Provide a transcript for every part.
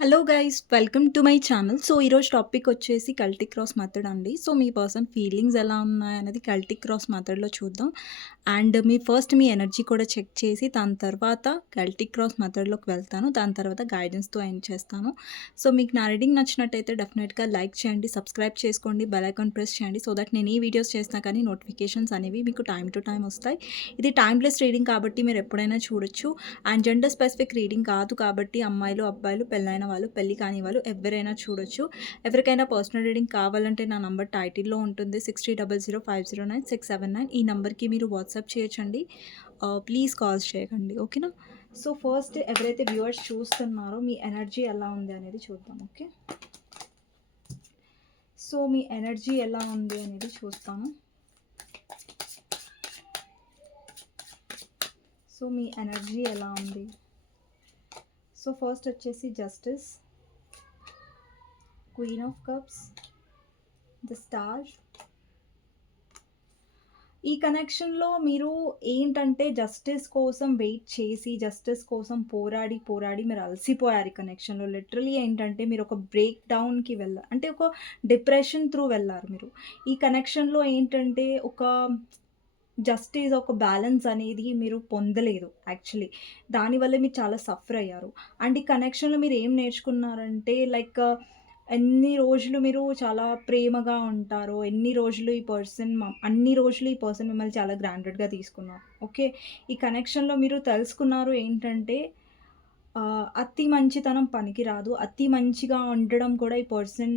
Hello guys welcome to my channel. So ఈరోజు topic వచ్చేసి కల్టీ cross method అండి. So మీ person feelings ఎలా ఉన్నాయనేది కల్టీ క్రాస్ మెథడ్లో చూద్దాం. అండ్ మీ ఎనర్జీ కూడా చెక్ చేసి దాని తర్వాత కల్టీ క్రాస్ మెథడ్లోకి వెళ్తాను. దాని తర్వాత గైడెన్స్తో ఎండ్ చేస్తాను. సో మీకు నా రీడింగ్ నచ్చినట్టయితే డెఫినెట్గా లైక్ చేయండి, సబ్స్క్రైబ్ చేసుకోండి, బెల్ ఐకాన్ ప్రెస్ చేయండి. సో దట్ నేను ఈ వీడియోస్ చేసినా కానీ నోటిఫికేషన్స్ అనేవి మీకు టైం టు టైం వస్తాయి. ఇది టైమ్లెస్ రీడింగ్ కాబట్టి మీరు ఎప్పుడైనా చూడొచ్చు. అండ్ జెండర్ స్పెసిఫిక్ రీడింగ్ కాదు కాబట్టి అమ్మాయిలు, అబ్బాయిలు, పెళ్ళైన వాళ్ళు, పెళ్ళి కాని వాళ్ళు ఎవరైనా చూడొచ్చు. ఎవరికైనా పర్సనల్ రీడింగ్ కావాలంటే నా నంబర్ టైటిల్లో ఉంటుంది 6300509679. ఈ నెంబర్కి మీరు వాట్సాప్ చేయొచ్చండి. ప్లీజ్ కాల్స్ చేయకండి, ఓకేనా? సో ఫస్ట్ ఎవరైతే వ్యూవర్స్ చూస్తున్నారో మీ ఎనర్జీ ఎలా ఉంది అనేది చూద్దాం. ఓకే, సో మీ ఎనర్జీ ఎలా ఉంది అనేది చూస్తాము. సో మీ ఎనర్జీ ఎలా ఉంది? సో ఫస్ట్ వచ్చేసి justice, queen of cups, the star. ఈ కనెక్షన్లో మీరు ఏంటంటే జస్టిస్ కోసం వెయిట్ చేసి, జస్టిస్ కోసం పోరాడి పోరాడి మీరు అలసిపోయారు. ఈ కనెక్షన్లో లిటరలీ ఏంటంటే మీరు ఒక బ్రేక్ డౌన్కి వెళ్ళారు, అంటే ఒక డిప్రెషన్ త్రూ వెళ్ళారు మీరు. ఈ కనెక్షన్లో ఏంటంటే ఒక జస్టిస్, ఒక బ్యాలెన్స్ అనేది మీరు పొందలేదు యాక్చువల్లీ. దానివల్ల మీరు చాలా సఫర్ అయ్యారు. అండ్ ఈ కనెక్షన్లో మీరు ఏం నేర్చుకున్నారంటే లైక్ ఎన్ని రోజులు మీరు చాలా ప్రేమగా ఉంటారో, అన్ని రోజులు ఈ పర్సన్ మిమ్మల్ని చాలా గ్రాంటెడ్గా తీసుకున్నారు. ఓకే, ఈ కనెక్షన్లో మీరు తెలుసుకున్నారు ఏంటంటే అతి మంచితనం పనికిరాదు. అతి మంచిగా ఉండడం కూడా ఈ పర్సన్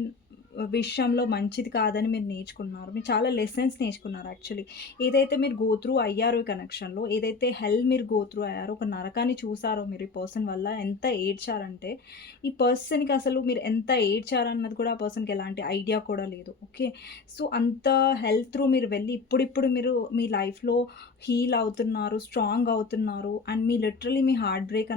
విషయంలో మంచిది కాదని మీరు నేర్చుకున్నారు. మీరు చాలా లెసన్స్ నేర్చుకున్నారు యాక్చువల్లీ. ఏదైతే మీరు గో త్రూ అయ్యారో ఈ కనెక్షన్‌లో, ఏదైతే హెల్ మీరు గో త్రూ అయ్యారో, ఒక నరకాన్ని చూసారో మీరు ఈ పర్సన్ వల్ల, ఎంత ఏడ్చారంటే, ఈ పర్సన్‌కి అసలు మీరు ఎంత ఏడ్చారన్నది కూడా ఆ పర్సన్‌కి ఎలాంటి ఐడియా కూడా లేదు. ఓకే, సో అంత హెల్ త్రూ మీరు వెళ్ళి ఇప్పుడిప్పుడు మీరు మీ లైఫ్‌లో హీల్ అవుతున్నారు, స్ట్రాంగ్ అవుతున్నారు. And literally me heart break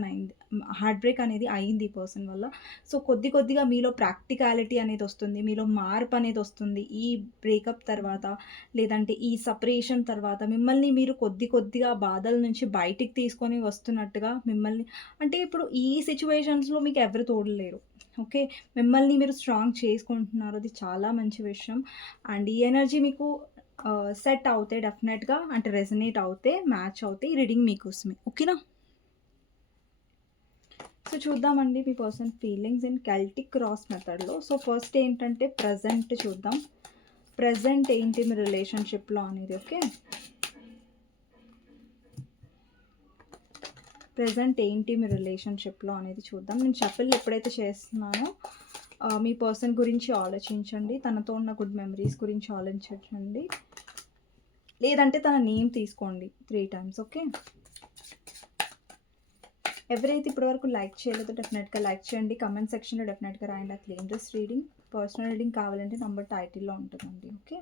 అనేది అయింది ఈ పర్సన్ వల్ల. సో కొద్ది కొద్దిగా మీలో ప్రాక్టికాలిటీ అనేది వస్తుంది, మీలో మార్పు అనేది వస్తుంది. ఈ బ్రేకప్ తర్వాత, లేదంటే ఈ సపరేషన్ తర్వాత మిమ్మల్ని మీరు కొద్ది కొద్దిగా బాధల నుంచి బయటికి తీసుకొని వస్తున్నట్టుగా మిమ్మల్ని, అంటే ఇప్పుడు ఈ సిచ్యువేషన్స్లో మీకు ఎవరు తోడలేరు. ఓకే, మిమ్మల్ని మీరు స్ట్రాంగ్ చేసుకుంటున్నారు, అది చాలా మంచి విషయం. అండ్ ఈ ఎనర్జీ మీకు సెట్ అవుతే డెఫినెట్గా, అంటే రెజనేట్ అవుతే, మ్యాచ్ అవుతే ఈ రీడింగ్ మీకోసమే. ఓకేనా? సో చూద్దామండి మీ person feelings in Celtic cross మెథడ్లో. సో ఫస్ట్ ఏంటంటే ప్రజెంట్ చూద్దాం. ప్రజెంట్ ఏంటి మీ రిలేషన్షిప్లో అనేది. ఓకే, ప్రజెంట్ ఏంటి మీ రిలేషన్షిప్లో అనేది చూద్దాం. నేను చెప్పలు ఎప్పుడైతే చేస్తున్నానో మీ పర్సన్ గురించి ఆలోచించండి, తనతో ఉన్న గుడ్ మెమరీస్ గురించి ఆలోచించండి, లేదంటే తన నేమ్ తీసుకోండి 3 times. ఓకే, ఎవరైతే ఇప్పటివరకు లైక్ చేయలేదో డెఫినెట్గా లైక్ చేయండి. కమెంట్ సెక్షన్లో డెఫినెట్గా రాయండి ఆ claim this reading. Personal reading కావాలంటే నంబర్ టైటిల్లో ఉంటుందండి. ఓకే,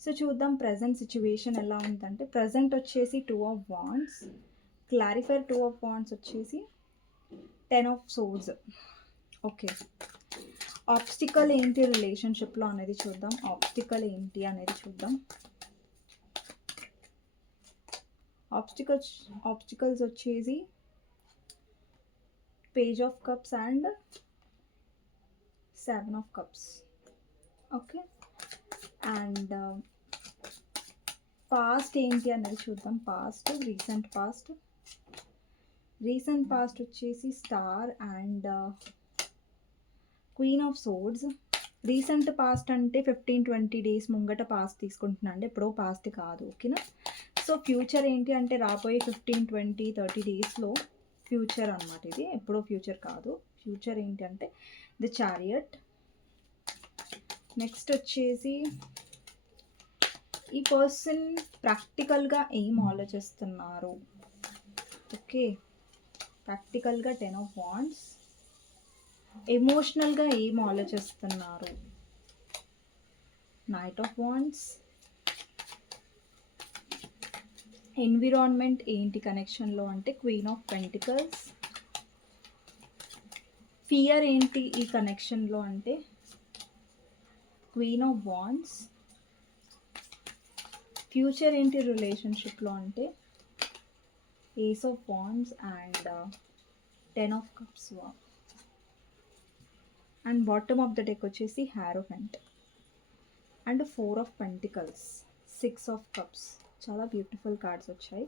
సో చూద్దాం ప్రజెంట్ సిచ్యువేషన్ ఎలా ఉందంటే. ప్రజెంట్ వచ్చేసి 2 of Wands, clarifier 2 of Wands వచ్చేసి 10 of Swords. ఓకే, ఆబ్స్టికల్ ఏంటి రిలేషన్షిప్లో అనేది చూద్దాం. ఆబ్స్టికల్ ఏంటి అనేది చూద్దాం. ఆబ్స్టికల్స్ వచ్చేసి page of cups and 7 of Cups. Okay, and past ఏంటి అనేది చూద్దాం. రీసెంట్ పాస్ట్ వచ్చేసి star and queen of swords. Recent past అంటే 15-20 days ముంగట పాస్ట్ తీసుకుంటున్నా, అంటే ఎప్పుడో పాస్ట్ కాదు. ఓకేనా? సో ఫ్యూచర్ ఏంటి అంటే రాబోయే 15-20-30 daysలో ఫ్యూచర్ అనమాట. ఇది ఎప్పుడో ఫ్యూచర్ కాదు. ఫ్యూచర్ ఏంటి అంటే ది చారియట్. నెక్స్ట్ వచ్చేసి ఈ పర్సన్ ప్రాక్టికల్గా ఏం ఆలోచిస్తున్నారు. ఓకే, ప్రాక్టికల్గా 10 of Wands. ఎమోషనల్గా ఏం ఆలోచిస్తున్నారు. Knight of wands. ఎన్విరాన్మెంట్ ఏంటి కనెక్షన్లో అంటే క్వీన్ ఆఫ్ పెంటికల్స్. ఫియర్ ఏంటి ఈ కనెక్షన్లో అంటే క్వీన్ ఆఫ్ వాండ్స్. ఫ్యూచర్ ఏంటి రిలేషన్షిప్లో అంటే ace of wands and 10 of Cups. And bottom of the deck వచ్చేసి hierophant and 4 of pentacles, 6 of cups. చాలా బ్యూటిఫుల్ కార్డ్స్ వచ్చాయి.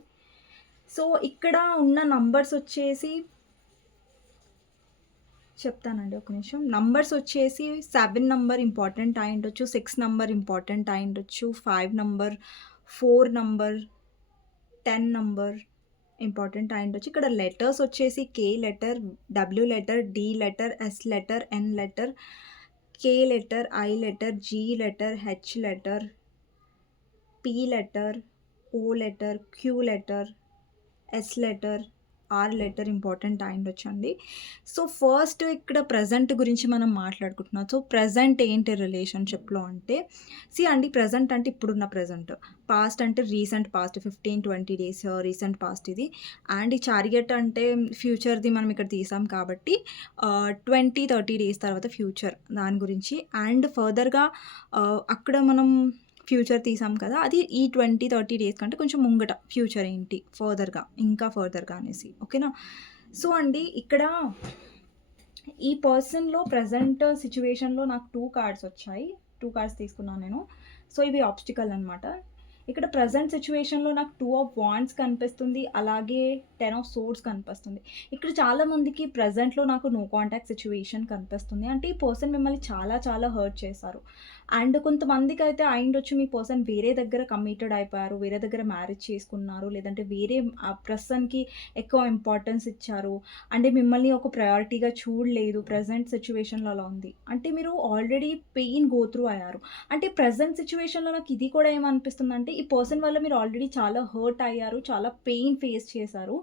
సో ఇక్కడ ఉన్న నంబర్స్ వచ్చేసి చెప్తానండి ఒక నిమిషం. నంబర్స్ వచ్చేసి 7 నంబర్ ఇంపార్టెంట్ అయి ఉండొచ్చు, 6 నంబర్ ఇంపార్టెంట్ అయి ఉండొచ్చు, 5 నంబర్, 4 నంబర్, 10 నంబర్ ఇంపార్టెంట్ అయి ఉండొచ్చు. ఇక్కడ లెటర్స్ వచ్చేసి K letter, W letter, D letter, S letter, N letter, K letter, I letter, G letter, H letter, P letter, O letter, Q letter, S letter, R letter important అయి ఉండొచ్చండి. So first ఇక్కడ present గురించి మనం మాట్లాడుకుంటున్నాం. So present ఏంటి రిలేషన్‌షిప్‌లో అంటే, అండి ప్రెజెంట్ అంటే ఇప్పుడున్న ప్రెజెంట్. పాస్ట్ అంటే recent past 15, 20 days recent past ఇది. అండ్ ఈ చారియట్ అంటే ఫ్యూచర్‌ది మనం ఇక్కడ తీసాం కాబట్టి 20, 30 డేస్ తర్వాత ఫ్యూచర్ దాని గురించి. అండ్ ఫర్దర్‌గా అక్కడ మనం ఫ్యూచర్ తీసాం కదా! అది ఈ 20, 30 డేస్ కంటే కొంచెం ముంగట ఫ్యూచర్ ఏంటి ఫర్దర్‌గా, ఇంకా ఫర్దర్‌గా అనేసి. ఓకేనా? సో అండి ఇక్కడ ఈ పర్సన్‌లో ప్రెజెంట్ సిట్యుయేషన్‌లో నాకు 2 కార్డ్స్ వచ్చాయి. 2 కార్డ్స్ తీసుకున్నాను నేను. సో ఇవి ఆబ్స్టికల్ అనమాట. ఇక్కడ ప్రెజెంట్ సిట్యుయేషన్‌లో నాకు 2 ఆఫ్ వాండ్స్ కనిపిస్తుంది. అలాగే 10 ఆఫ్ సోర్డ్స్ కనిపిస్తుంది. ఇక్కడ చాలా మందికి ప్రెజెంట్‌లో నాకు నో కాంటాక్ట్ సిట్యుయేషన్ కనిపిస్తుంది. అంటే ఈ పర్సన్ మిమ్మల్ని చాలా చాలా హర్ట్ చేశారు. అండ్ కొంతమందికైతే అయ్యుండొచ్చు మీ పర్సన్ వేరే దగ్గర కమిటెడ్ అయిపోయారు. వేరే దగ్గర మ్యారేజ్ చేసుకున్నారు. లేదంటే వేరే పర్సన్‌కి ఎక్కువ ఇంపార్టెన్స్ ఇచ్చారు. అంటే మిమ్మల్ని ఒక ప్రయారిటీగా చూడలేదు. ప్రెజెంట్ సిట్యుయేషన్‌లో అలా ఉంది. అంటే మీరు ఆల్రెడీ పెయిన్ గో త్రూ అయ్యారు. అంటే ప్రెజెంట్ సిట్యుయేషన్‌లో నాకు ఇది కూడా ఏమనిపిస్తుందంటే, ఈ పర్సన్ వల్ల మీరు ఆల్రెడీ చాలా హర్ట్ అయ్యారు. చాలా పెయిన్ ఫేస్ చేశారు.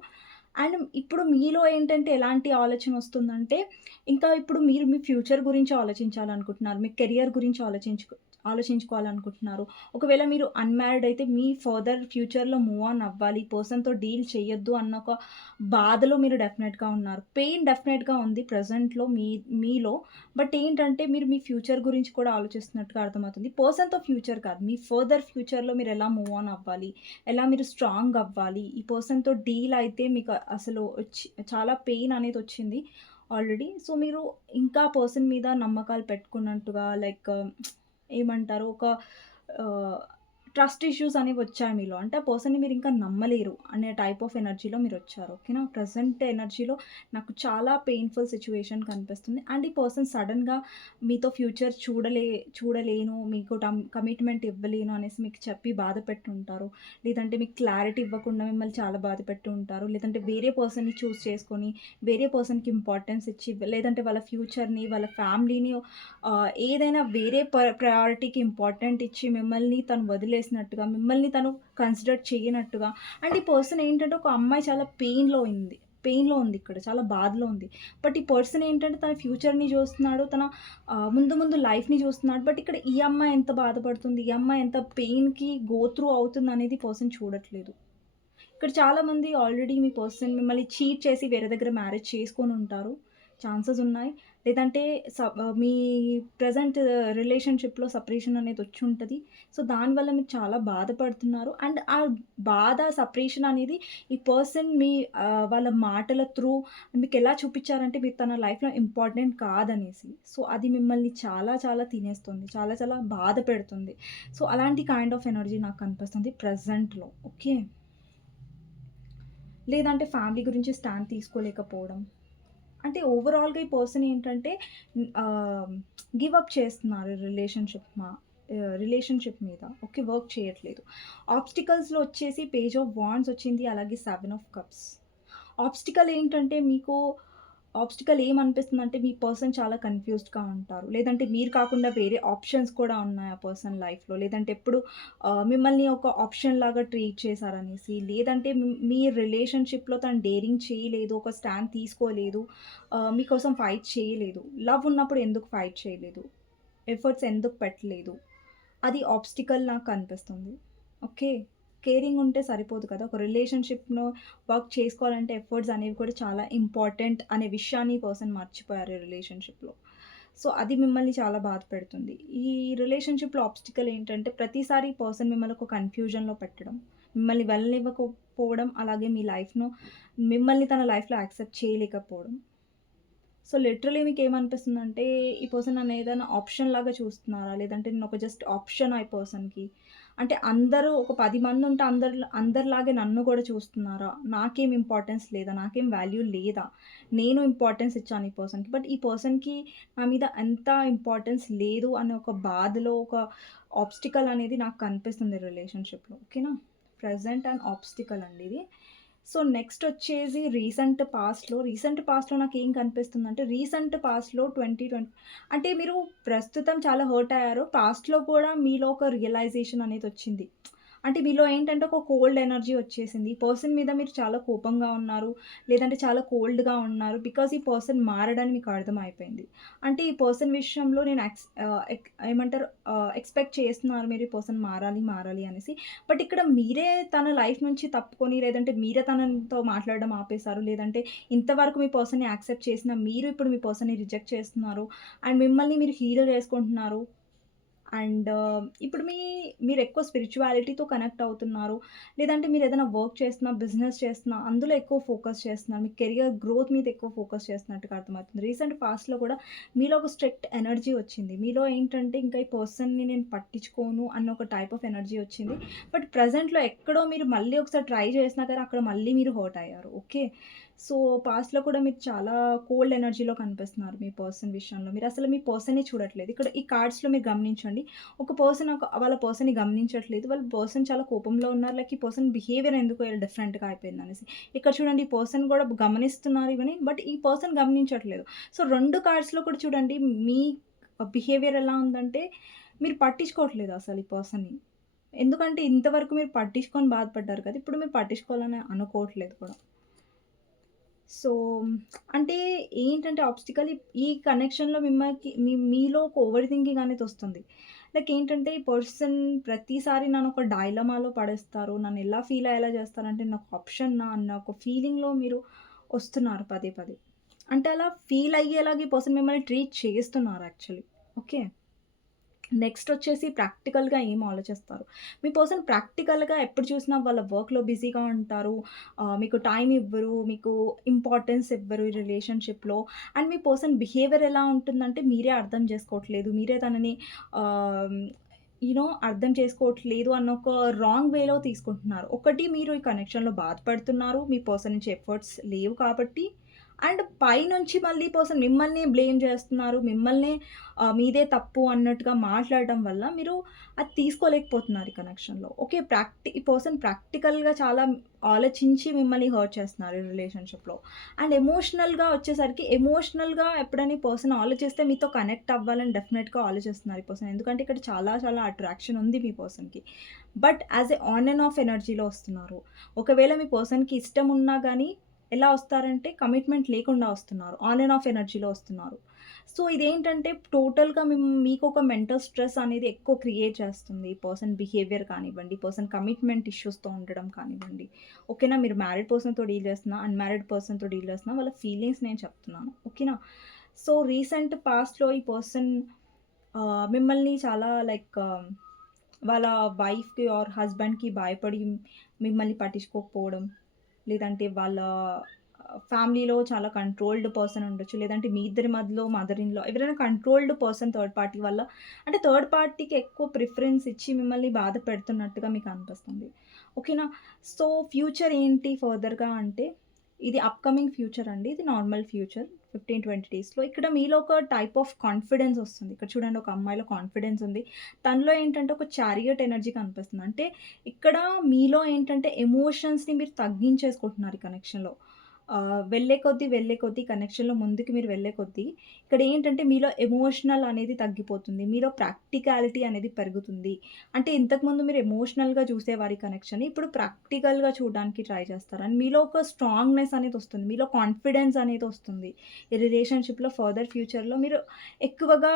అండ్ ఇప్పుడు మీలో ఏంటంటే ఎలాంటి ఆలోచన వస్తుందంటే, ఇంకా ఇప్పుడు మీరు మీ ఫ్యూచర్ గురించి ఆలోచించాలనుకుంటున్నారు. మీ కెరియర్ గురించి ఆలోచించుకోవాలనుకుంటున్నారు. ఒకవేళ మీరు అన్‌మ్యారీడ్ అయితే మీ ఫర్దర్ ఫ్యూచర్‌లో మూవ్ ఆన్ అవ్వాలి. ఈ పర్సన్‌తో డీల్ చేయొద్దు అన్న ఒక బాధలో మీరు డెఫినెట్‌గా ఉన్నారు. పెయిన్ డెఫినెట్‌గా ఉంది ప్రెజెంట్‌లో మీలో. బట్ ఏంటంటే మీరు మీ ఫ్యూచర్ గురించి కూడా ఆలోచిస్తున్నట్టుగా అర్థమవుతుంది. పర్సన్‌తో ఫ్యూచర్ కాదు. మీ ఫర్దర్ ఫ్యూచర్‌లో మీరు ఎలా మూవ్ ఆన్ అవ్వాలి? ఎలా మీరు స్ట్రాంగ్ అవ్వాలి? ఈ పర్సన్‌తో డీల్ అయితే మీకు అసలు చాలా పెయిన్ అనేది వచ్చింది ఆల్రెడీ. సో మీరు ఇంకా పర్సన్ మీద నమ్మకాలు పెట్టుకున్నట్టుగా లైక్ ఏమంటారు ఒక ఆహ్, ట్రస్ట్ ఇష్యూస్ అనేవి వచ్చాయి మీలో. అంటే ఆ పర్సన్‌ని మీరు ఇంకా నమ్మలేరు అనే టైప్ ఆఫ్ ఎనర్జీలో మీరొచ్చారు. ఓకేనా? ప్రెజెంట్ ఎనర్జీలో నాకు చాలా పెయిన్‌ఫుల్ సిట్యుయేషన్ కనిపిస్తుంది. అండ్ ఈ పర్సన్ సడెన్‌గా మీతో ఫ్యూచర్ చూడలేను, మీకు కమిట్మెంట్ ఇవ్వలేను అనేసి మీకు చెప్పి బాధ పెట్టుంటారు. లేదంటే మీకు క్లారిటీ ఇవ్వకుండా మిమ్మల్ని చాలా బాధ పెట్టి ఉంటారు. లేదంటే వేరే పర్సన్‌ని చూజ్ చేసుకొని, వేరే పర్సన్‌కి ఇంపార్టెన్స్ ఇచ్చి, లేదంటే వాళ్ళ ఫ్యూచర్‌ని, వాళ్ళ ఫ్యామిలీని ఏదైనా వేరే ప్రయారిటీకి ఇంపార్టెంట్ ఇచ్చి మిమ్మల్ని తను వదిలేసినట్టుగా, మిమ్మల్ని తను కన్సిడర్ చేయనట్టుగా. అండ్ ఈ పర్సన్ ఏంటంటే ఒక అమ్మాయి చాలా పెయిన్‌లో ఉంది ఇక్కడ. చాలా బాధలో ఉంది. బట్ ఈ పర్సన్ ఏంటంటే తన ఫ్యూచర్‌ని చూస్తున్నాడు. తన ముందు లైఫ్‌ని చూస్తున్నాడు. బట్ ఇక్కడ ఈ అమ్మాయి ఎంత బాధపడుతుంది, ఈ అమ్మాయి ఎంత పెయిన్‌కి గో త్రూ అవుతుందనేది ఈ పర్సన్ చూడట్లేదు. ఇక్కడ చాలామంది ఆల్రెడీ మీ పర్సన్ మిమ్మల్ని చీట్ చేసి వేరే దగ్గర మ్యారేజ్ చేసుకొనుంటారు. ఛాన్సెస్ ఉన్నాయి. లేదంటే మీ ప్రెజెంట్ రిలేషన్‌షిప్‌లో సెపరేషన్ అనేది వచ్చుంటది. సో, దానివల్ల మీరు చాలా బాధపడుతున్నారు. అండ్ ఆ బాధ, సెపరేషన్ అనేది ఈ పర్సన్ వాళ్ళ మాటల త్రూ మీకెలా చూపిచ్చారంటే మీరు తన లైఫ్‌లో ఇంపార్టెంట్ కాదనేసి. సో, అది మిమ్మల్ని చాలా చాలా తినేస్తుంది. చాలా చాలా బాధ పెడుతుంది. సో, అలాంటి కైండ్ ఆఫ్ ఎనర్జీ నాకు కనిపిస్తుంది ప్రెజెంట్‌లో. ఓకే. లేదంటే ఫ్యామిలీ గురించి స్టాండ్ తీసుకోలేకపోవడం. అంటే ఓవరాల్‌గా ఈ పర్సన్ ఏంటంటే గివ్ అప్ చేస్తున్నారు రిలేషన్‌షిప్ మీద. ఓకే. వర్క్ చేయట్లేదు. ఆబ్స్టికల్స్‌లో వచ్చేసి పేజ్ ఆఫ్ వాండ్స్ వచ్చింది. అలాగే 7 ఆఫ్ కప్స్. ఆబ్స్టికల్ ఏంటంటే మీకు ఆబ్స్టికల్ ఏమనిపిస్తుందంటే మీ పర్సన్ చాలా కన్‌ఫ్యూజ్డ్‌గా ఉంటారు. లేదంటే మీరు కాకుండా వేరే ఆప్షన్స్ కూడా ఉన్నాయి ఆ పర్సన్ లైఫ్‌లో. లేదంటే ఎప్పుడు మిమ్మల్ని ఒక ఆప్షన్ లాగా ట్రీట్ చేశారనేసి. లేదంటే మీ రిలేషన్‌షిప్‌లో తను డేరింగ్ చేయలేదు. ఒక స్టాండ్ తీసుకోలేదు. మీకోసం ఫైట్ చేయలేదు. లవ్ ఉన్నప్పుడు ఎందుకు ఫైట్ చేయలేదు? ఎఫర్ట్స్ ఎందుకు పెట్టలేదు? అది ఆబ్స్టికల్ నాకు కనిపిస్తుంది. ఓకే. కేరింగ్ ఉంటే సరిపోదు కదా! ఒక రిలేషన్‌షిప్‌లో వర్క్ చేసుకోవాలంటే ఎఫర్ట్స్ అనేవి కూడా చాలా ఇంపార్టెంట్ అనే విషయాన్ని ఈ పర్సన్ మర్చిపోయారు ఈ రిలేషన్‌షిప్‌లో. సో, అది మిమ్మల్ని చాలా బాధ పెడుతుంది. ఈ రిలేషన్‌షిప్‌లో ఆబ్స్టికల్ ఏంటంటే ప్రతిసారి ఈ పర్సన్ మిమ్మల్ని ఒక కన్‌ఫ్యూజన్‌లో పెట్టడం. మిమ్మల్ని వెళ్ళనివ్వకపోవడం. అలాగే మీ లైఫ్‌ను మిమ్మల్ని తన లైఫ్‌లో యాక్సెప్ట్ చేయలేకపోవడం. సో, లిటరల్లీ మీకేమనిపిస్తుందంటే, ఈ పర్సన్ నన్ను ఏదైనా ఆప్షన్ లాగా చూస్తున్నారా? లేదంటే నేనొక జస్ట్ ఆప్షనా ఈ పర్సన్‌కి? అంటే అందరూ ఒక 10 మందుంటే అందరిలాగే నన్ను గూడా చూస్తున్నారా? నాకేం ఇంపార్టెన్స్ లేదా? నాకేం వాల్యూ లేదా? నేను ఇంపార్టెన్స్ ఇచ్చాను ఈ పర్సన్‌కి. బట్ ఈ పర్సన్‌కి నా మీద అంత ఇంపార్టెన్స్ లేదు అనే ఒక బాధలో, ఒక ఆబ్స్టికల్ అనేది నాకు కనిపిస్తుంది రిలేషన్‌షిప్‌లో. ఓకేనా? ప్రెజెంట్ అండ్ ఆబ్స్టికల్ అండి ఇది. సో, నెక్స్టొచ్చేసి రీసెంట్ పాస్ట్‌లో నాకేం కనిపిస్తుందంటే, రీసెంట్ పాస్ట్‌లో 2020 అంటే మీరు ప్రస్తుతం చాలా హర్ట్ అయ్యారు. పాస్ట్‌లో కూడా మీలో ఒక రియలైజేషన్ అనేదొచ్చింది. అంటే మీలో ఏంటంటే ఒక కోల్డ్ ఎనర్జీ వచ్చేసింది. ఈ పర్సన్ మీద మీరు చాలా కోపంగా ఉన్నారు. లేదంటే చాలా కోల్డ్‌గా ఉన్నారు. బికాజ్ ఈ పర్సన్ మారడని మీకు అర్థమైపోయింది. అంటే ఈ పర్సన్ విషయంలో నేను ఏమంటారు ఎక్స్‌పెక్ట్ చేస్తున్నారు మీరు ఈ పర్సన్ మారాలి, మారాలి అనేసి. బట్ ఇక్కడ మీరే తన లైఫ్ నుంచి తప్పుకొని, లేదంటే మీరే తనతో మాట్లాడడం ఆపేసారు. లేదంటే ఇంతవరకు మీ పర్సన్‌ని యాక్సెప్ట్ చేసిన మీరు ఇప్పుడు మీ పర్సన్‌ని రిజెక్ట్ చేస్తున్నారు. అండ్ మిమ్మల్ని మీరు హీల్ చేసుకుంటున్నారు. అండ్ ఇప్పుడు మీరెక్కువ స్పిరిచువాలిటీతో కనెక్ట్ అవుతున్నారు. లేదంటే మీరేదైనా వర్క్ చేస్తున్నా, బిజినెస్ చేస్తున్నా, అందులో ఎక్కువ ఫోకస్ చేస్తున్నారు. మీ కెరియర్ గ్రోత్ మీద ఎక్కువ ఫోకస్ చేస్తున్నట్టుగా అర్థమవుతుంది. రీసెంట్ పాస్ట్‌లో కూడా మీలో ఒక స్ట్రిక్ట్ ఎనర్జీ వచ్చింది. మీలో ఏంటంటే ఇంకా ఈ పర్సన్‌ని నేను పట్టించుకోను అన్న ఒక టైప్ ఆఫ్ ఎనర్జీ వచ్చింది. బట్ ప్రెజెంట్‌లో ఎక్కడో మీరు మళ్ళీ ఒకసారి ట్రై చేసినా కానీ అక్కడ మళ్ళీ మీరు హర్ట్ అయ్యారు. ఓకే. సో, పాస్ట్‌లో కూడా మీరు చాలా కోల్డ్ ఎనర్జీలో కనిపిస్తున్నారు మీ పర్సన్ విషయంలో. మీరసలు మీ పర్సన్‌ని చూడట్లేదు. ఇక్కడ ఈ కార్డ్స్‌లో మీరు గమనించండి. ఒక పర్సన్ వాళ్ళ పర్సన్‌ని గమనించట్లేదు. వాళ్ళ పర్సన్ చాలా కోపంలో ఉన్నారు. లైక్ ఈ పర్సన్ బిహేవియర్ ఎందుకో ఇలా డిఫరెంట్‌గా అయిపోయిందనేసి. ఇక్కడ చూడండి ఈ పర్సన్ కూడా గమనిస్తున్నారు ఇవన్నీ. బట్ ఈ పర్సన్ గమనించట్లేదు. సో, 2 కార్డ్స్‌లో కూడా చూడండి మీ బిహేవియర్ ఎలా ఉందంటే మీరు పట్టించుకోవట్లేదు అసలు ఈ పర్సన్‌ని. ఎందుకంటే ఇంతవరకు మీరు పట్టించుకొని బాధపడ్డారు కదా! ఇప్పుడు మీరు పట్టించుకోవాలని అనుకోవట్లేదు కూడా. సో, అంటే ఏంటంటే ఆబ్స్టికల్ ఈ కనెక్షన్‌లో మీలో ఒక ఓవర్ థింకింగ్ అనేదొస్తుంది. లైక్ ఏంటంటే ఈ పర్సన్ ప్రతిసారి నన్నొక డైలమాలో పడేస్తారు. నన్నెలా ఫీల్ అయ్యేలా చేస్తారంటే నేనొక ఆప్షనా అన్న ఒక ఫీలింగ్‌లో మీరు వస్తున్నారు పదే పదే. అంటే అలా ఫీల్ అయ్యేలాగా ఈ పర్సన్ మిమ్మల్ని ట్రీట్ చేస్తున్నారు యాక్చువల్లీ. ఓకే. నెక్స్టొచ్చేసి ప్రాక్టికల్‌గా ఏం ఆలోచిస్తారు. మీ పర్సన్ ప్రాక్టికల్‌గా ఎప్పుడు చూసినా వాళ్ళ వర్క్‌లో బిజీగా ఉంటారు. మీకు టైమ్ ఇవ్వరు. మీకు ఇంపార్టెన్స్ ఇవ్వరు ఈ రిలేషన్‌షిప్‌లో. అండ్ మీ పర్సన్ బిహేవియర్ ఎలా ఉంటుందంటే మీరే అర్థం చేసుకోవట్లేదు. మీరే తనని ఆహ్, అర్థం చేసుకోవట్లేదు అన్న ఒక రాంగ్ వేలో తీసుకుంటున్నారు. ఒకటి మీరు ఈ కనెక్షన్‌లో బాధపడుతున్నారు. మీ పర్సన్ నుంచి ఎఫర్ట్స్ లేవు కాబట్టి. అండ్ పైనుంచి మళ్ళీ పర్సన్ మిమ్మల్ని బ్లేమ్ చేస్తున్నారు. మిమ్మల్నే మీదే తప్పు అన్నట్టుగా మాట్లాడడం వల్ల మీరు అది తీసుకోలేకపోతున్నారు ఈ కనెక్షన్‌లో. ఓకే. ఈ పర్సన్ ప్రాక్టికల్‌గా చాలా ఆలోచించి మిమ్మల్ని హర్ట్ చేస్తున్నారు ఈ రిలేషన్‌షిప్‌లో. అండ్ ఎమోషనల్‌గా ఎప్పుడైనా ఈ పర్సన్ ఆలోచిస్తే మీతో కనెక్ట్ అవ్వాలని డెఫినెట్‌గా ఆలోచిస్తున్నారు ఈ పర్సన్. ఎందుకంటే ఇక్కడ చాలా చాలా అట్రాక్షన్ ఉంది మీ పర్సన్‌కి. But as a on and off ఎనర్జీలో వస్తున్నారు. ఒకవేళ మీ పర్సన్‌కి ఇష్టం ఉన్నా గానీ ఎలా వస్తారంటే కమిట్మెంట్ లేకుండా వస్తున్నారు. ఆన్ అండ్ ఆఫ్ ఎనర్జీలో వస్తున్నారు. సో, ఇదేంటంటే టోటల్‌గా మీకొక మెంటల్ స్ట్రెస్ అనేది ఎక్కువ క్రియేట్ చేస్తుంది. ఈ పర్సన్ బిహేవియర్ కానివ్వండి, పర్సన్ కమిట్మెంట్ ఇష్యూస్‌తో ఉండడం కానివ్వండి. ఓకేనా? మీరు మ్యారీడ్ పర్సన్‌తో డీల్ చేస్తున్నా, అన్‌మ్యారీడ్ పర్సన్‌తో డీల్ చేస్తున్నా వాళ్ళ ఫీలింగ్స్ నేను చెప్తున్నాను. ఓకేనా? సో, రీసెంట్ పాస్ట్‌లో ఈ పర్సన్ మిమ్మల్ని చాలా లైక్ వాళ్ళ వైఫ్‌కి ఆర్ హస్బెండ్‌కి భయపడి మిమ్మల్ని పట్టించుకోకపోవడం. లేదంటే వాళ్ళ ఫ్యామిలీలో చాలా కంట్రోల్డ్ పర్సన్ ఉండొచ్చు. లేదంటే మీ ఇద్దరి మధ్యలో మదర్ ఇన్ లా ఎవరైనా కంట్రోల్డ్ పర్సన్ థర్డ్ పార్టీ వల్ల అంటే థర్డ్ పార్టీకి ఎక్కువ ప్రిఫరెన్స్ ఇచ్చి మిమ్మల్ని బాధ పెడుతున్నట్టుగా మీకు అనిపిస్తుంది. ఓకేనా? సో, ఫ్యూచర్ ఏంటి ఫర్దర్‌గా అంటే ఇది అప్‌కమింగ్ ఫ్యూచర్ అండి. ఇది నార్మల్ ఫ్యూచర్ 15, 20 డేస్‌లో. ఇక్కడ మీలో ఒక టైప్ ఆఫ్ కాన్ఫిడెన్స్ ఒస్తుంది. ఇక్కడ చూడండి ఒక అమ్మాయిలో కాన్ఫిడెన్స్ ఉంది. తనలో ఏంటంటే ఒక చారియట్ ఎనర్జీ కనిపిస్తుంది. అంటే ఇక్కడ మీలో ఏంటంటే ఎమోషన్స్‌ని మీరు తగ్గించేసుకుంటున్నారు ఈ కనెక్షన్‌లో. వెళ్ళే కొద్దీ కనెక్షన్‌లో ముందుకు మీరు వెళ్ళే కొద్దీ ఇక్కడేంటంటే మీలో ఎమోషనల్ అనేది తగ్గిపోతుంది. మీలో ప్రాక్టికాలిటీ అనేది పెరుగుతుంది. అంటే ఇంతకుముందు మీరు ఎమోషనల్‌గా చూసేవారు ఈ కనెక్షన్‌ని. ఇప్పుడు ప్రాక్టికల్‌గా చూడడానికి ట్రై చేస్తారు. అండ్ మీలో ఒక స్ట్రాంగ్‌నెస్ అనేదొస్తుంది. మీలో కాన్ఫిడెన్స్ అనేదొస్తుంది. ఈ రిలేషన్‌షిప్‌లో ఫర్దర్ ఫ్యూచర్‌లో మీరు ఎక్కువగా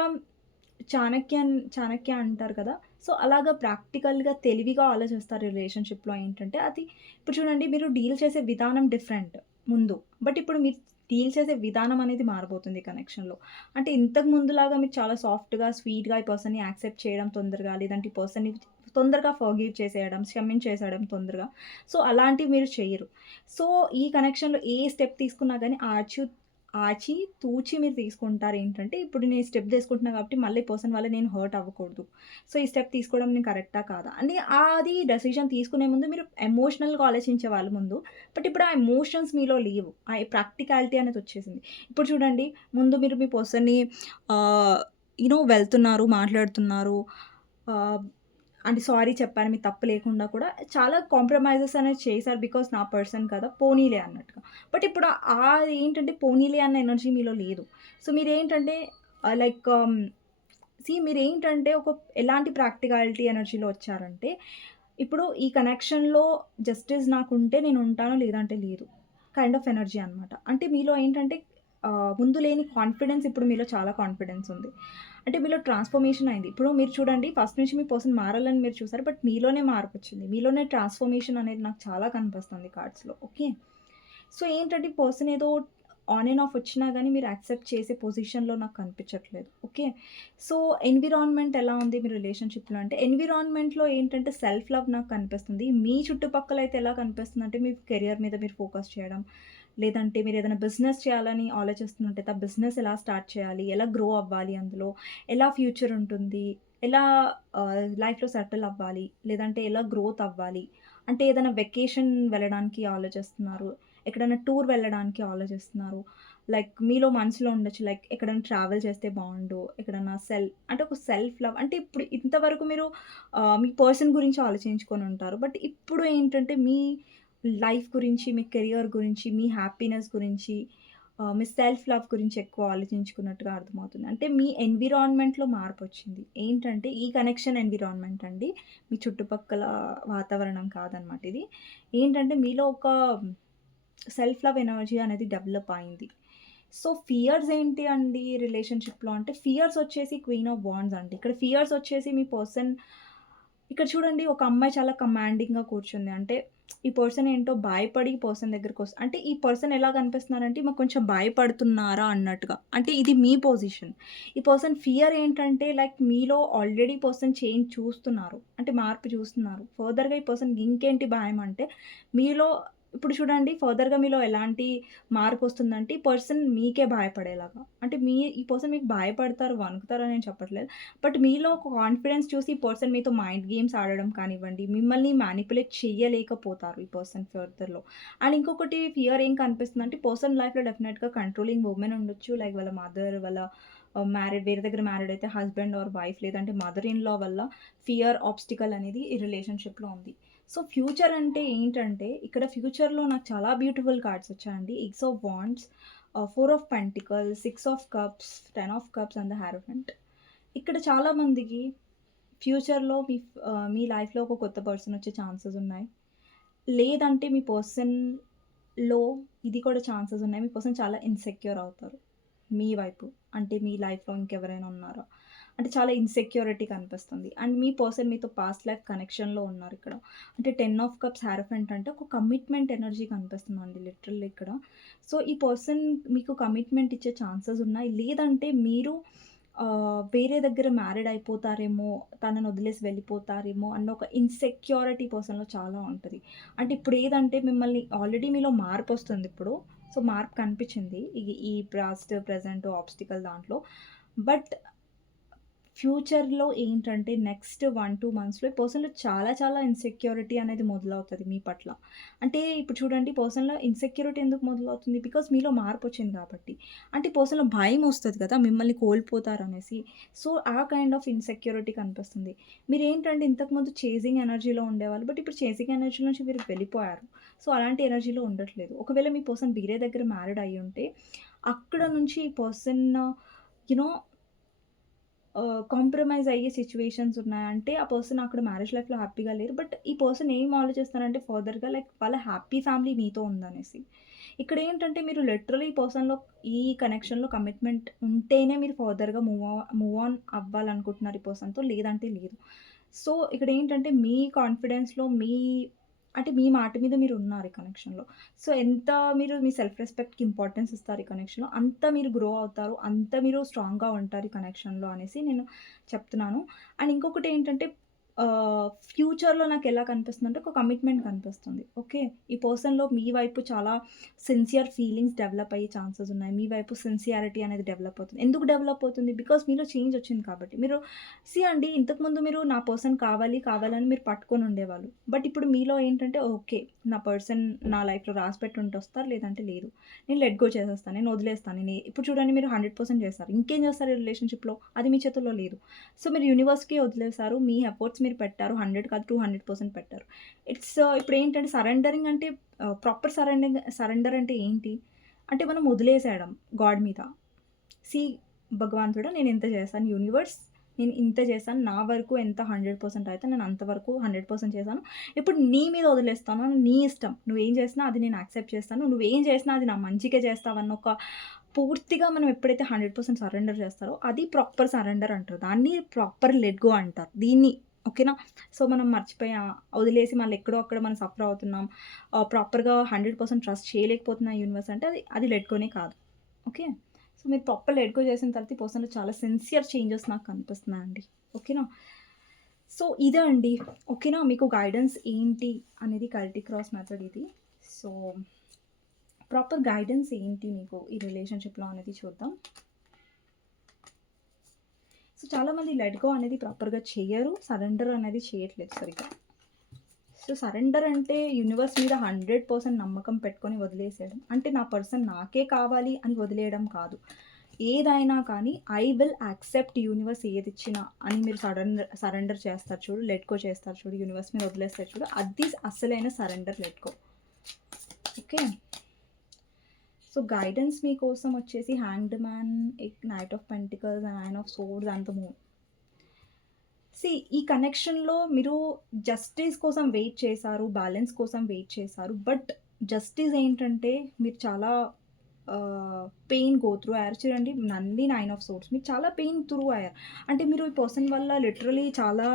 చాణక్య అంటారు కదా! సో, అలాగా ప్రాక్టికల్‌గా తెలివిగా ఆలోచిస్తారు రిలేషన్‌షిప్‌లో ఏంటంటే అది ఇప్పుడు చూడండి మీరు డీల్ చేసే విధానం డిఫరెంట్ ముందు. బట్ ఇప్పుడు మీరు డీల్ చేసే విధానం అనేది మారబోతుంది ఈ కనెక్షన్‌లో. అంటే ఇంతకు ముందులాగా మీరు చాలా సాఫ్ట్‌గా, స్వీట్‌గా ఈ పర్సన్‌ని యాక్సెప్ట్ చేయడం తొందరగా, లేదంటే ఈ పర్సన్‌ని తొందరగా ఫర్‌గివ్ చేసేయడం, క్షమించేసేయడం తొందరగా. సో, అలాంటివి మీరు చెయ్యరు. సో, ఈ కనెక్షన్‌లో ఏ స్టెప్ తీసుకున్నా గానీ ఆచి, తూచి మీరు తీసుకుంటారేంటంటే, ఇప్పుడు నేను ఈ స్టెప్ తీసుకుంటున్నా కాబట్టి మళ్ళీ పర్సన్ వల్ల నేను హర్ట్ అవ్వకూడదు. సో, ఈ స్టెప్ తీసుకోవడం నేను కరెక్టా కాదా? అని అది డెసిషన్ తీసుకునే ముందు మీరు ఎమోషనల్‌గా ఆలోచించేవాళ్ళు ముందు. బట్ ఇప్పుడు ఆ ఎమోషన్స్ మీలో లేవు. ఆ ప్రాక్టికాలిటీ అనేదొచ్చేసింది. ఇప్పుడు చూడండి, ముందు మీరు మీ పర్సన్‌ని ఆహ్, వెళ్తున్నారు, మాట్లాడుతున్నారు. ఆహ్, అంటే సారీ చెప్పాను మీ తప్పు లేకుండా కూడా చాలా కాంప్రమైజెస్ అనేది చేశారు. బికాజ్ నా పర్సన్ కదా! పోనీలే అన్నట్టుగా. బట్ ఇప్పుడు ఏంటంటే పోనీలే అన్న ఎనర్జీ మీలో లేదు. సో, మీరేంటంటే లైక్ మీరేంటంటే ఎలాంటి ప్రాక్టికాలిటీ ఎనర్జీలో వచ్చారంటే, ఇప్పుడు ఈ కనెక్షన్‌లో జస్టిస్ నాకుంటే నేనుంటాను, లేదంటే లేదు. కైండ్ ఆఫ్ ఎనర్జీ అనమాట. అంటే మీలో ఏంటంటే ముందు లేని కాన్ఫిడెన్స్ ఇప్పుడు మీలో చాలా కాన్ఫిడెన్స్ ఉంది. అంటే మీలో ట్రాన్స్‌ఫర్మేషన్ అయింది. ఇప్పుడు మీరు చూడండి, ఫస్ట్ నుంచి మీ పర్సన్ మారాలని మీరు చూసారు. బట్ మీలోనే మార్పొచ్చింది. మీలోనే ట్రాన్స్‌ఫర్మేషన్ అనేది నాకు చాలా కనిపిస్తుంది కార్డ్స్‌లో. ఓకే. సో, ఏంటంటే పర్సన్ ఏదో ఆన్ అండ్ ఆఫ్ వచ్చినా గానీ మీరు యాక్సెప్ట్ చేసే పొజిషన్‌లో నాకు కనిపించట్లేదు. ఓకే. సో, ఎన్విరాన్మెంట్ ఎలా ఉంది మీ రిలేషన్‌షిప్‌లో అంటే, ఎన్విరాన్మెంట్‌లో ఏంటంటే సెల్ఫ్ లవ్ నాకు కనిపిస్తుంది. మీ చుట్టుపక్కల అయితే ఎలా కనిపిస్తుందంటే, మీ కెరియర్ మీద మీరు ఫోకస్ చేయడం, లేదంటే మీరేదైనా బిజినెస్ చేయాలని ఆలోచిస్తున్నట్టయితే, ఆ బిజినెస్ ఎలా స్టార్ట్ చేయాలి? ఎలా గ్రో అవ్వాలి అందులో? ఎలా ఫ్యూచర్ ఉంటుంది? ఎలా లైఫ్‌లో సెటిల్ అవ్వాలి? లేదంటే ఎలా గ్రోత్ అవ్వాలి? అంటే ఏదైనా వెకేషన్ వెళ్ళడానికి ఆలోచిస్తున్నారు. ఎక్కడైనా టూర్ వెళ్ళడానికి ఆలోచిస్తున్నారు. లైక్ మీలో మనసులో ఉండొచ్చు. లైక్ ఎక్కడైనా ట్రావెల్ చేస్తే బావుండు. ఎక్కడన్నా అంటే ఒక సెల్ఫ్ లవ్ అంటే ఇప్పుడు ఇంతవరకు మీరు మీ పర్సన్ గురించి ఆలోచించుకొనుంటారు. బట్ ఇప్పుడు ఏంటంటే మీ లైఫ్ గురించి, మీ కెరియర్ గురించి, మీ హ్యాపీనెస్ గురించి, మీ సెల్ఫ్ లవ్ గురించి ఎక్కువ ఆలోచించుకున్నట్టుగా అర్థమవుతుంది. అంటే మీ ఎన్విరాన్మెంట్‌లో మార్పొచ్చింది. ఏంటంటే ఈ కనెక్షన్ ఎన్విరాన్మెంట్ అండి. మీ చుట్టుపక్కల వాతావరణం కాదనమాట ఇది. ఏంటంటే మీలో ఒక సెల్ఫ్ లవ్ ఎనర్జీ అనేది డెవలప్ అయింది. సో, ఫియర్స్ ఏంటి అండి రిలేషన్‌షిప్‌లో అంటే, ఫియర్స్ వచ్చేసి క్వీన్ ఆఫ్ వాండ్స్ అండి. ఇక్కడ ఫియర్స్ వచ్చేసి మీ పర్సన్ ఇక్కడ చూడండి, ఒక అమ్మాయి చాలా కమాండింగ్‌గా కూర్చుంది. అంటే ఈ పర్సన్ ఏంటో భయపడి ఈ పర్సన్ అంటే ఈ పర్సన్ ఎలా కనిపిస్తున్నారంటే ఈమె కొంచెం భయపడుతున్నారా అన్నట్టుగా. అంటే ఇది మీ పొజిషన్. ఈ పర్సన్ ఫియర్ ఏంటంటే లైక్ మీలో ఆల్రెడీ పర్సన్ చేంజ్ చూస్తున్నారు. అంటే మార్పు చూస్తున్నారు. ఫర్దర్‌గా ఈ పర్సన్ ఇంకేంటి భయం అంటే మీలో ఇప్పుడు చూడండి, ఫర్దర్‌గా మీలో ఎలాంటి మార్పొస్తుందంటే, ఈ పర్సన్ మీకే భయపడేలాగా. అంటే ఈ పర్సన్ మీకు భయపడతారు, వణుకుతారని నేను చెప్పట్లేదు. బట్ మీలో ఒక కాన్ఫిడెన్స్ చూసి ఈ పర్సన్ మీతో మైండ్ గేమ్స్ ఆడడం కానివ్వండి, మిమ్మల్ని మానిప్యులేట్ చేయలేకపోతారు ఈ పర్సన్ ఫర్దర్‌లో. అండ్ ఇంకొకటి ఫియర్ ఏం కనిపిస్తుందంటే, పర్సన్ లైఫ్‌లో డెఫినిట్‌గా కంట్రోలింగ్ వుమెన్ ఉండొచ్చు. లైక్ వాళ్ళ మదర్, వాళ్ళ వేరే దగ్గర మ్యారీడ్ అయితే హస్బెండ్ ఆర్ వైఫ్, లేదంటే మదర్ ఇన్ లా వల్ల ఫియర్, ఆబ్స్టికల్ అనేది ఈ రిలేషన్‌షిప్‌లో ఉంది. సో, ఫ్యూచర్ అంటే ఏంటంటే, ఇక్కడ ఫ్యూచర్‌లో నాకు చాలా బ్యూటిఫుల్ కార్డ్స్ వచ్చాయండి. Eggs of wands, 4 of pentacles, 6 of cups, 10 of cups and the హారోఫెంట్. ఇక్కడ చాలా మందికి ఫ్యూచర్‌లో మీ లైఫ్‌లో ఒక కొత్త పర్సన్ వచ్చే ఛాన్సెస్ ఉన్నాయి. లేదంటే మీ పర్సన్‌లో ఇది కూడా ఛాన్సెస్ ఉన్నాయి. మీ పర్సన్ చాలా ఇన్‌సెక్యూర్ అవుతారు. మీ వైపు. అంటే మీ లైఫ్‌లో ఇంకెవరైనా ఉన్నారా? అంటే చాలా ఇన్‌సెక్యూరిటీ కనిపిస్తుంది. అండ్ మీ పర్సన్ మీతో పాస్ట్ లైఫ్ కనెక్షన్‌లో ఉన్నారిక్కడ. అంటే 10 ఆఫ్ కప్స్ హారోఫెంట్ అంటే ఒక కమిట్మెంట్ ఎనర్జీ కనిపిస్తుందండి లిటరల్లీ ఇక్కడ. సో, ఈ పర్సన్ మీకు కమిట్మెంట్ ఇచ్చే ఛాన్సెస్ ఉన్నాయి. లేదంటే మీరు వేరే దగ్గర మ్యారీడ్ అయిపోతారేమో, తనని వదిలేసి వెళ్ళిపోతారేమో అన్న ఒక ఇన్‌సెక్యూరిటీ పర్సన్‌లో చాలా ఉంటది. అంటే ఇప్పుడేదంటే మిమ్మల్ని ఆల్రెడీ మీలో మార్పొస్తుందిప్పుడు. సో, మార్పు కనిపిచ్చింది. ఈ పాస్ట్, ప్రెజెంట్, ఆబ్స్టికల్ దాంట్లో. బట్ ఫ్యూచర్‌లో ఏంటంటే నెక్స్ట్ 1, 2 మంత్స్‌లో ఈ పర్సన్‌లో చాలా చాలా ఇన్‌సెక్యూరిటీ అనేది మొదలవుతది మీ పట్ల. అంటే ఇప్పుడు చూడండి, పర్సన్‌లో ఇన్‌సెక్యూరిటీ ఎందుకు మొదలవుతుంది? బికాజ్ మీలో మార్పొచ్చింది కాబట్టి. అంటే పర్సన్‌లో భయమొస్తది కదా! మిమ్మల్ని కోల్పోతారనేసి. సో, ఆ కైండ్ ఆఫ్ ఇన్‌సెక్యూరిటీ కనిపిస్తుంది. మీరేంటంటే ఇంతకుముందు చేజింగ్ ఎనర్జీలో ఉండేవాళ్ళు. బట్ ఇప్పుడు చేజింగ్ ఎనర్జీ నుంచి మీరు వెళ్ళిపోయారు. సో, అలాంటి ఎనర్జీలో ఉండట్లేదు. ఒకవేళ మీ పర్సన్ వేరే దగ్గర మ్యారీడ్ అయ్యుంటే, అక్కడ నుంచి ఈ పర్సన్ యూ నో కాంప్రమైజ్ అయ్యే సిట్యుయేషన్స్ ఉన్నాయంటే, ఆ పర్సన్ అక్కడ మ్యారేజ్ లైఫ్‌లో హ్యాపీగా లేరు. బట్ ఈ పర్సన్ ఏం ఆలోచిస్తున్నారంటే ఫర్దర్‌గా లైక్ వాళ్ళ హ్యాపీ ఫ్యామిలీ మీతో ఉందనేసి. ఇక్కడేంటంటే మీరు లిటరల్లీ ఈ పర్సన్‌లో ఈ కనెక్షన్‌లో కమిట్మెంట్ ఉంటేనే మీరు ఫర్దర్‌గా మూవ్ ఆన్ అవ్వాలనుకుంటున్నారు ఈ పర్సన్‌తో, లేదంటే లేదు. సో, ఇక్కడేంటంటే మీ కాన్ఫిడెన్స్‌లో అంటే మీ మాట మీద మీరున్నారు ఈ కనెక్షన్‌లో. సో, ఎంత మీరు మీ సెల్ఫ్ రెస్పెక్ట్‌కి ఇంపార్టెన్స్ ఇస్తారు ఈ కనెక్షన్‌లో, అంత మీరు గ్రో అవుతారు. అంత మీరు స్ట్రాంగ్‌గా ఉంటారు ఈ కనెక్షన్‌లో అనేసి నేను చెప్తున్నాను. అండ్ ఇంకొకటేంటంటే ఫ్యూచర్‌లో నాకెలా కనిపిస్తుందంటే ఒక కమిట్మెంట్ కనిపిస్తుంది. ఓకే. ఈ పర్సన్‌లో మీ వైపు చాలా సిన్సియర్ ఫీలింగ్స్ డెవలప్ అయ్యే ఛాన్సెస్ ఉన్నాయి. మీ వైపు సిన్సియారిటీ అనేది డెవలప్ అవుతుంది. ఎందుకు డెవలప్ అవుతుంది? బికాజ్ మీలో చేంజ్ వచ్చింది కాబట్టి. మీరు అండి ఇంతకుముందు మీరు నా పర్సన్ కావాలి, కావాలని మీరు పట్టుకొని ఉండేవాళ్ళు. బట్ ఇప్పుడు మీలో ఏంటంటే ఓకే. నా పర్సన్ నా లైఫ్‌లో రాసిపెట్టి ఉంటే వస్తారు. లేదంటే లేదు. నేను లెట్ గో చేసేస్తాను. నేను వదిలేస్తాను. ఇప్పుడు చూడండి మీరు 100% చేస్తారు. ఇంకేం చేస్తారు ఈ రిలేషన్‌షిప్‌లో? అది మీ చేతుల్లో లేదు. సో, మీరు యూనివర్స్‌కి వదిలేసారు. మీ ఎఫర్ట్స్ మీరు పెట్టారు. 100 కాదు 200% పెట్టారు. ఇప్పుడేంటంటే సరెండరింగ్ అంటే ప్రాపర్ సరెండర్ అంటే ఏంటి? అంటే మనం వదిలేసేయడం గాడ్ మీద. సీ భగవంతుడా నేను ఇంత చేశాను. యూనివర్స్ నేను ఇంత చేశాను. నా వరకు ఎంత 100% అయితే నేను అంతవరకు 100% చేశాను. ఇప్పుడు నీ మీద వదిలేస్తాను. నీ ఇష్టం. నువ్వేం చేసినా అది నేను యాక్సెప్ట్ చేస్తాను. నువ్వేం చేసినా అది నా మంచికే చేస్తావన్న ఒక పూర్తిగా మనం ఎప్పుడైతే 100% సరెండర్ చేస్తారో అది ప్రాపర్ సరెండర్ అంటారు. దాన్ని ప్రాపర్ లెట్ గో అంటారు. దీన్ని ఓకేనా? సో, మనం మర్చిపోయి వదిలేసి మళ్ళీ ఎక్కడో అక్కడ మనం సఫర్ అవుతున్నాం. ప్రాపర్‌గా 100% ట్రస్ట్ చేయలేకపోతున్నా యూనివర్స్ అంటే అది లెట్ గోనే కాదు. ఓకే. సో, మీరు ప్రాపర్ లెట్ గో చేసిన తర్వాత ఈ పర్సన్‌లో చాలా సిన్సియర్ చేంజెస్ నాకు కనిపిస్తున్నాయండి. ఓకేనా? సో, ఇదే అండి. ఓకేనా? మీకు గైడెన్స్ ఏంటి అనేది కల్టీ క్రాస్ మెథడ్ ఇది. సో, ప్రాపర్ గైడెన్స్ ఏంటి మీకు ఈ రిలేషన్‌షిప్‌లో అనేది చూద్దాం. సో, చాలామంది లెట్ గో అనేది ప్రాపర్‌గా చెయ్యరు. సరెండర్ అనేది చేయట్లేదు సరిగ్గా. సో, సరెండర్ అంటే యూనివర్స్ మీద 100% నమ్మకం పెట్టుకొని వదిలేసేయడం. అంటే నా పర్సన్ నాకే కావాలి అని వదిలేయడం కాదు. ఏదైనా కానీ ఐ విల్ యాక్సెప్ట్ యూనివర్స్ ఏదిచ్చినా అని మీరు సరెండర్ చేస్తారు చూడు. లెట్ గో చేస్తారు చూడు. యూనివర్స్ మీద వదిలేస్తారు చూడు. అది అసలైన surrender let go. Okay. So, guidance మీకోసం వచ్చేసి hanged man, knight of pentacles, nine of swords and the moon. ఈ కనెక్షన్‌లో మీరు జస్టిస్ కోసం వెయిట్ చేశారు. బ్యాలెన్స్ కోసం వెయిట్ చేశారు. బట్ జస్టిస్ ఏంటంటే మీరు చాలా పెయిన్ గో త్రూ అయ్యారు. చూడండి నంది 9 ఆఫ్ సోర్డ్స్. మీరు చాలా పెయిన్ త్రూ అయ్యారు. అంటే మీరు ఈ పర్సన్ వల్ల లిటరల్లీ చాలా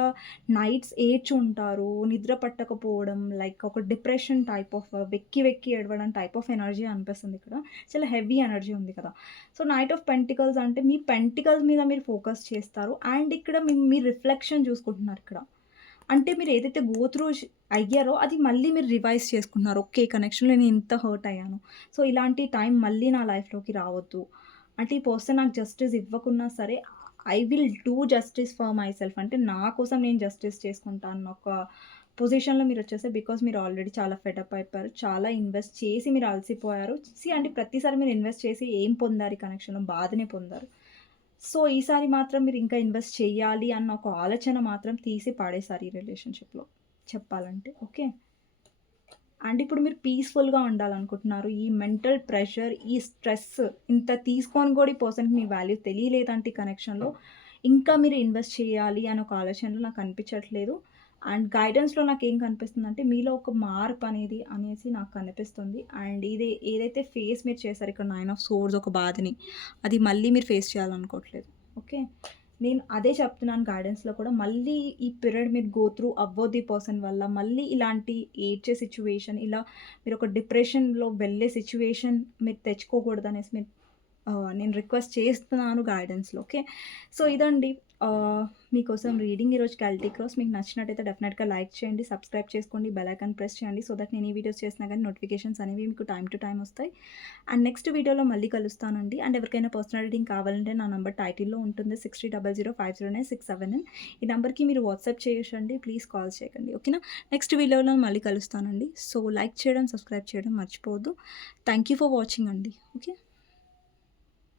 నైట్స్ ఏడ్చుంటారు. నిద్ర పట్టకపోవడం, లైక్ ఒక డిప్రెషన్ టైప్ ఆఫ్ వెక్కి వెక్కి ఏడవడం టైప్ ఆఫ్ ఎనర్జీ అనిపిస్తుంది ఇక్కడ. చాలా హెవీ ఎనర్జీ ఉంది కదా! సో, నైట్ ఆఫ్ పెంటికల్స్ అంటే మీ పెంటికల్స్ మీద మీరు ఫోకస్ చేస్తారు. అండ్ ఇక్కడ మీ రిఫ్లెక్షన్ చూసుకుంటున్నారు ఇక్కడ. అంటే మీరు ఏదైతే గో త్రూ అయ్యారో అది మళ్ళీ మీరు రివైజ్ చేసుకుంటున్నారు. ఓకే. కనెక్షన్‌లో నేను ఇంత హర్ట్ అయ్యాను. సో, ఇలాంటి టైం మళ్ళీ నా లైఫ్‌లోకి రావద్దు. అంటే ఈ పర్సన్ నాకు జస్టిస్ ఇవ్వకున్నా సరే I will do justice for my self. అంటే నా కోసం నేను జస్టిస్ చేసుకుంటా అన్న ఒక పొజిషన్‌లో మీరొచ్చేసారు. బికాజ్ మీరు ఆల్రెడీ చాలా ఫెడప్ అయిపోయారు. చాలా ఇన్వెస్ట్ చేసి మీరు అలసిపోయారు. అంటే ప్రతిసారి మీరు ఇన్వెస్ట్ చేసి ఏం పొందారు ఈ కనెక్షన్‌లో? బాధనే పొందారు. సో, ఈసారి మాత్రం మీరు ఇంకా ఇన్వెస్ట్ చేయాలి అన్న ఒక ఆలోచన మాత్రం తీసి పడేశారు ఈ రిలేషన్‌షిప్‌లో చెప్పాలంటే. ఓకే. అండ్ ఇప్పుడు మీరు పీస్‌ఫుల్‌గా ఉండాలనుకుంటున్నారు. ఈ మెంటల్ ప్రెషర్, ఈ స్ట్రెస్ ఇంత తీసుకొని కూడా ఈ పర్సన్‌కి మీ వాల్యూ తెలియలేదంటే ఈ కనెక్షన్‌లో ఇంకా మీరు ఇన్వెస్ట్ చేయాలి అని ఒక ఆలోచనలో నాకు కనిపించట్లేదు. అండ్ గైడెన్స్‌లో నాకేం కనిపిస్తుందంటే మీలో ఒక మార్పు అనేసి నాకు కనిపిస్తుంది. అండ్ ఏదైతే ఫేస్ మీరు చేశారో ఇక్కడ 9 ఆఫ్ సోర్డ్స్ ఒక బాధని, అది మళ్ళీ మీరు ఫేస్ చేయాలనుకోవట్లేదు. ఓకే. నేను అదే చెప్తున్నాను గైడెన్స్‌లో కూడా మళ్ళీ ఈ పీరియడ్ మీరు గో త్రూ అవ్వొద్దు ఈ పర్సన్ వల్ల. మళ్ళీ ఇలాంటి ఏడ్చే సిట్యుయేషన్, ఇలా మీరొక డిప్రెషన్‌లో వెళ్ళే సిట్యుయేషన్ మీరు తెచ్చుకోకూడదనేసి నేను రిక్వెస్ట్ చేస్తున్నాను గైడెన్స్‌లో. ఓకే. సో, ఇదండి మీకోసం రీడింగ్ ఈరోజు కల్టీ క్రాస్. మీకు నచ్చినట్టయితే డెఫినెట్‌గా లైక్ చేయండి, సబ్స్క్రైబ్ చేసుకోండి, బెల్ ఐకాన్ ప్రెస్ చేయండి. సో దట్ నేను ఈ వీడియోస్ చేసినా గానీ నోటిఫికేషన్స్ అనేవి మీకు టైమ్ టు టైమ్ వస్తాయి. అండ్ నెక్స్ట్ వీడియోలో మళ్ళీ కలుస్తానండి. అండ్ ఎవరికైనా పర్సనల్ రీడింగ్ కావాలంటే నా నంబర్ టైటిల్‌లో ఉంటుంది 6300509679. ఈ నంబర్‌కి మీరు వాట్సాప్ చేయొచ్చండి. ప్లీజ్ కాల్ చేయకండి. ఓకేనా? నెక్స్ట్ వీడియోలో మళ్ళీ కలుస్తానండి. సో లైక్ చేయడం, సబ్స్క్రైబ్ చేయడం మర్చిపోవద్దు. థ్యాంక్ యూ ఫర్ వాచింగ్ అండి. ఓకే.